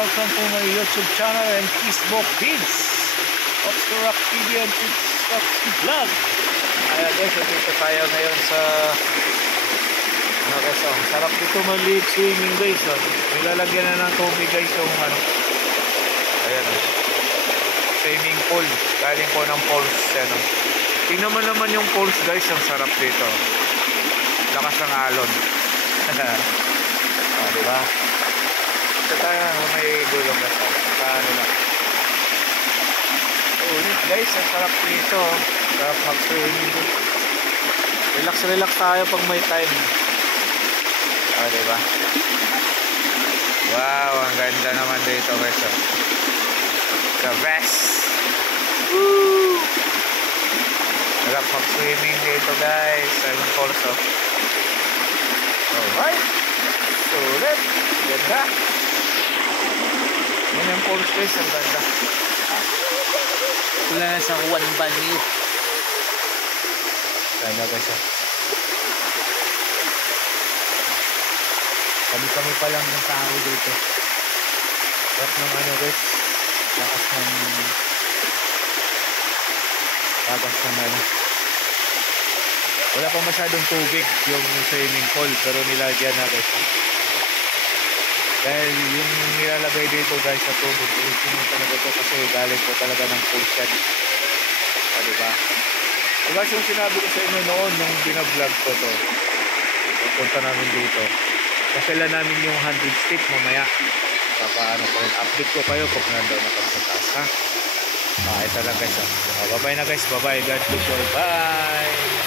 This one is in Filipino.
welcome to my YouTube channel and Facebook feeds of Rock TV and Rock Vlog. Ayan guys, dito tayo ngayon sa ano guys, ang sarap dito maliit swimming guys. Nilalagyan na ng tubig guys yung ano. Ayan, swimming pool. Galing po ng falls. Ayan, tingnan mo naman yung falls guys, ang sarap dito. Lakas ng alon. Diba? Ito tayo may gulong na paano lang. Ulit guys, ang sarap dito. Sarap mag-swimming. Relax tayo pag may time. Diba? Wow, ang ganda naman dito guys. The best. Woo! Sarap mag-swimming dito guys. Ayun falls. Alright. Sulit. Ganda. Yan yung falls guys. Ang ganda. Wala na sa Juan Banyo. Ganda guys. Kami pa lang ng tao dito. Lakas ng ano guys. Lakas ng ano. Wala pa masyadong tubig yung swimming pool, pero nilagyan na guys. Dahil yung nilalagay dito guys sa tubig, ulitin talaga ito kasi galing po talaga ng pool yan. Diba? Diba yung sinabi ko sa inyo noon nung binablog ko to, pupunta namin dito. Kasala namin yung 100 stick mamaya. Paano ko rin, update ko kayo kung nandoon na kami sa taas, ha? Ito lang guys. Bye bye na guys. Bye bye. God bless you all. Bye.